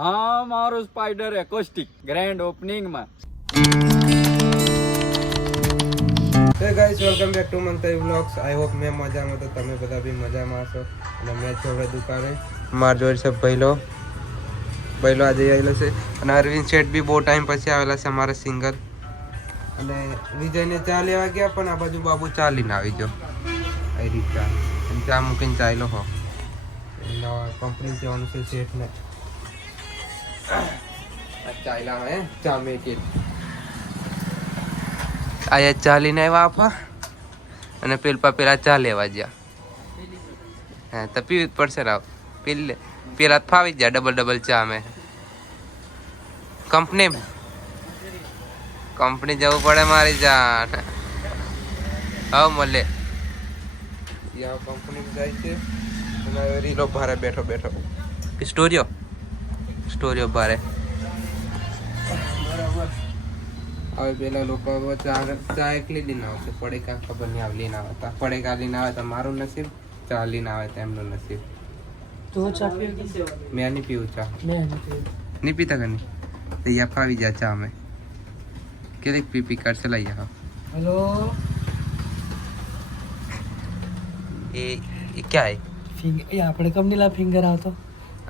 હા મારું spider acoustic grand opening માં. Hey guys, welcome back to Mantai Vlogs. I hope મેં મજામાં તો તમે બધા બી મજામાં હશો. અને મેં છું હવે દુકાને. માર જોડે છે પહેલો આજે આવેલો છે અને અરવિંદ શેઠ બી બહુ ટાઈમ પછી આવેલા છે અમારા સિંગલ. અને વિજયને ચા લેવા ગયા પણ આ બાજુ બાબુ ચા લઈને આવી ગયો. એ રીત ચા મૂકીને ચાલ્યો હો. નવા કંપની જવાનું છે શેઠને. ચાલ્યા હે ચા મેકે આયા ચા લઈને આવ્યા આપા અને પેલા ચા લેવા ગયા. હા તો પીવી જ પડશે રાવ પેલા ફાવી ગયા ડબલ ચા મેં કંપની જવું પડે મારી જાન. હા મળે કંપની જાય છે રીલો ભારે બેઠો સ્ટોરીઓ ભારે. હવે પેલા લોકો ચા એકલી લઈને આવશે. પડેકા ખબર નહીં આવે લઈને આવતા. પડેકા લઈને આવે તો મારું નસીબ, ચા લઈને આવે તો એમનું નસીબ. મેં નહીં પીવું ચા. નહીં પીતા કે નહીં તો યા ફાવી જાય ચા મેં કેટલીક પી કરશે લઈ જાઓ. हेलो એ ક્યાં હે फिंगर ये આપણે કંપની લા ફિંગર આવતો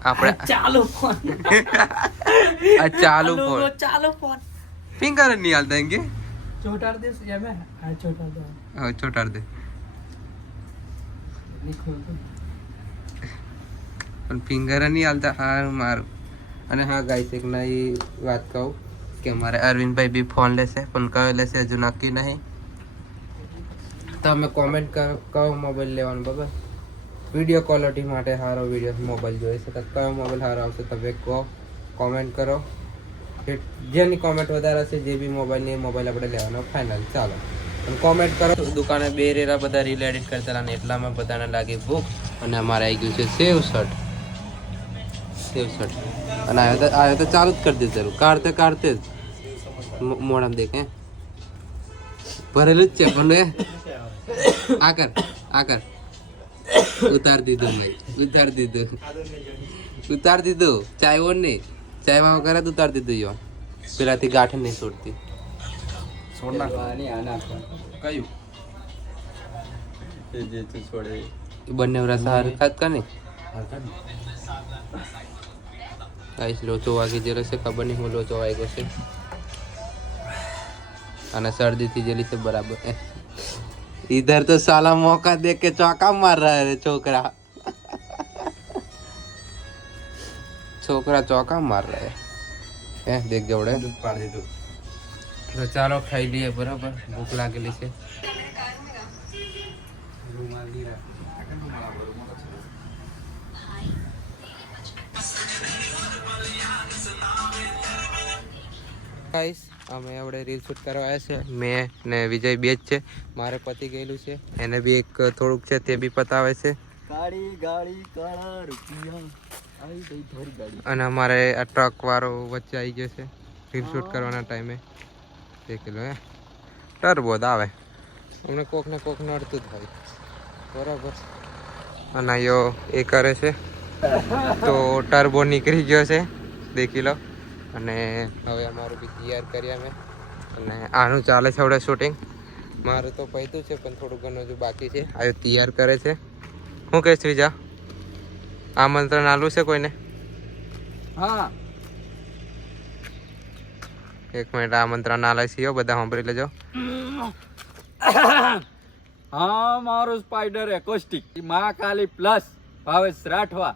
આપણે ચાલુ ફોન ચાલુ ફોન ચાલુ ફોન ફિંગર નહીં હાલતા એમ કે ચોટાડ દે યા મે આ ચોટાડ દો હા ચોટાડ દે लिखो પણ ફિંગર નહીં હાલતા હારું મારું. અને હા ગાઈસ એક નવી વાત કહું કે મારે અરવિંદભાઈ બી ફોન લેશે પણ કયો લેશે હજુ નક્કી નહીં. તમે કોમેન્ટ કહો મોબાઈલ લેવાનું બરાબર. વિડીયો ક્વોલિટી માટે સારો વિડીયો મોબાઈલ જોઈએ છે તો કયો મોબાઈલ સારો આવશે તમે કહો, કોમેન્ટ કરો. જેની કોમેન્ટ વધારે હશે જે બી મોબાઈલની મોબાઈલ આપણે લેવાનો ફાઇનલ. ચાલો અને કોમેન્ટ કરો. દુકાને બે રેરા બધા રીલ એડિટ કરતા અને એટલામાં બધાને લાગી ભૂખ અને અમારે આવી ગયું છે સેવ શર્ટ અને આવ્યો તો ચાલુ જ કરી દે જરૂર કાઢતે જ મોડામ દેખે ભરેલું જ છે પણ આ કર ઉતાર દીધું ચાય ઓન નહીં ચાયમાં કરે તો ઉતાર દીધું યો પેલાથી ગાંઠ નહીં છોડતી. બંને રસા હરકત કરે ગાઈસ. લોચો વાગી ગયેલો છે, ખબર નહીં હું લોચો વાગ્યો છે અને શરદી થઈ ગયેલી છે બરાબર. इधर तो साला मौका देख के चौका मार रहा है छोकरा चौका मार रहा है देख जोड़े. तो चालो खाई लिए बराबर. भूख लागेली છે. ગાઈસ અમે આપણે રીલ શૂટ કરવા આવ્યા છે. મેં ને વિજય બે જ છે. મારે પતી ગયેલું છે, એને બી એક થોડુંક છે તે બી પતાવે છે. અને અમારે આ ટ્રક વાળો વચ્ચે આવી ગયો છે રીલ શૂટ કરવાના ટાઈમે. દેખી લો ટર્બો આવે અમને કોક નડતું જ હોય બરાબર. અને યો એ કરે છે તો ટર્બો નીકળી ગયો છે દેખી લો. અને હવે અમારું બી તૈયાર કરીએ અમે અને આનું ચાલે છે હવે શૂટિંગ. મારું તો પૈતું છે પણ થોડું ઘણું હજુ બાકી છે. આ તૈયાર કરે છે. શું કહીશ વિજા? આમંત્રણ આલું છે કોઈને? હા એક મિનિટ આમંત્રણ આલે છે બધા સાંભળી લેજો. હા મારું spider acoustic Mahakali plus Bhavesh Rathwa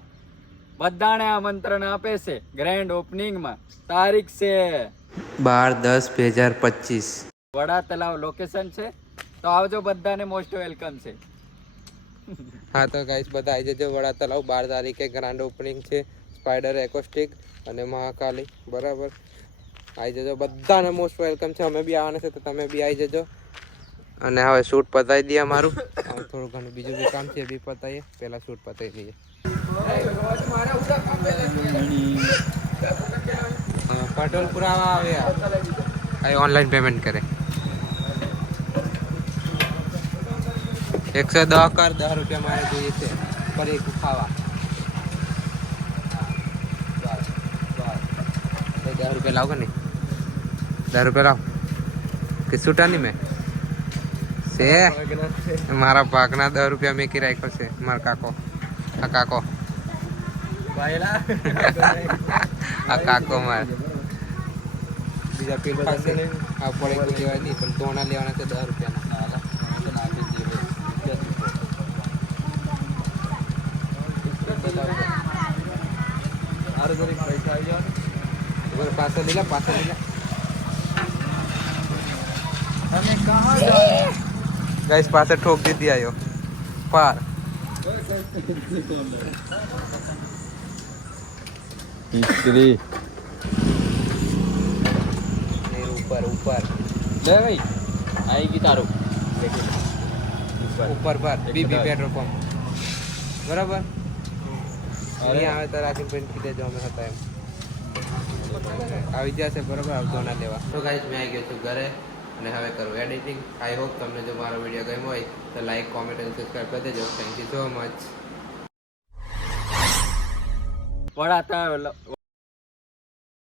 બધાને આમંત્રણ આપે છે ગ્રેન્ડ ઓપનિંગ માં. તારીખ છે 12/10/2025. વડા તલાવ લોકેશન છે તો આવજો બધાને મોસ્ટ વેલકમ છે. હા તો ગાઈસ બધા આવી જજો વડા તલાવ. 12 તારીખે ગ્રાન્ડ ઓપનિંગ છે સ્પાઈડર એકોસ્ટિક અને મહાકાલી બરાબર. આવી જજો બધાને મોસ્ટ વેલકમ છે. અમે બી આવવાના છે તો તમે બી આવી જજો. અને હવે શૂટ પતાવી દઈએ અમારું. થોડું ઘણું બીજું બી કામ છે એ બી પતાવીએ. પહેલા શૂટ પતાવી દઈએ. પેટ્રોલ પુરાવા આવે આ ઓનલાઈન પેમેન્ટ કરે 110 કર 10 રૂપિયા મારે જોઈએ છે પર એક ખાવા. ₹10 લાવો ને ₹10 લાવ કે છૂટા નહીં મેં છે મારા ભાગના ₹10 મેં કી રાખ્યો છે મારા કાકો આ કાકો આ કાકો માર બીજા પેલ પાસે આ પડે કોઈ લેવાય નહીં પણ તોણા લેવાના છે ₹10 પાછળ લીલા गाइस पासे ठोक दी आयो पार मिस्त्री ऊपर ऊपर ले भाई आएगी तारो ऊपर पर बीबी पेट्रोल पंप बराबर अरे આવે તો રાખી પેન્ટ કીધે જો અમે હતા એમ આવી જશે બરાબર આવતો ના લેવા તો ગાઈસ મેં આવી ગયો છું ઘરે અને હવે કરું એડિટિંગ આઈ હોપ તમને જો મારો વિડીયો ગમ્યો હોય તો લાઈક કોમેન્ટ અને સબસ્ક્રાઇબ કરી દેજો થેન્ક યુ સો મચ પડાતા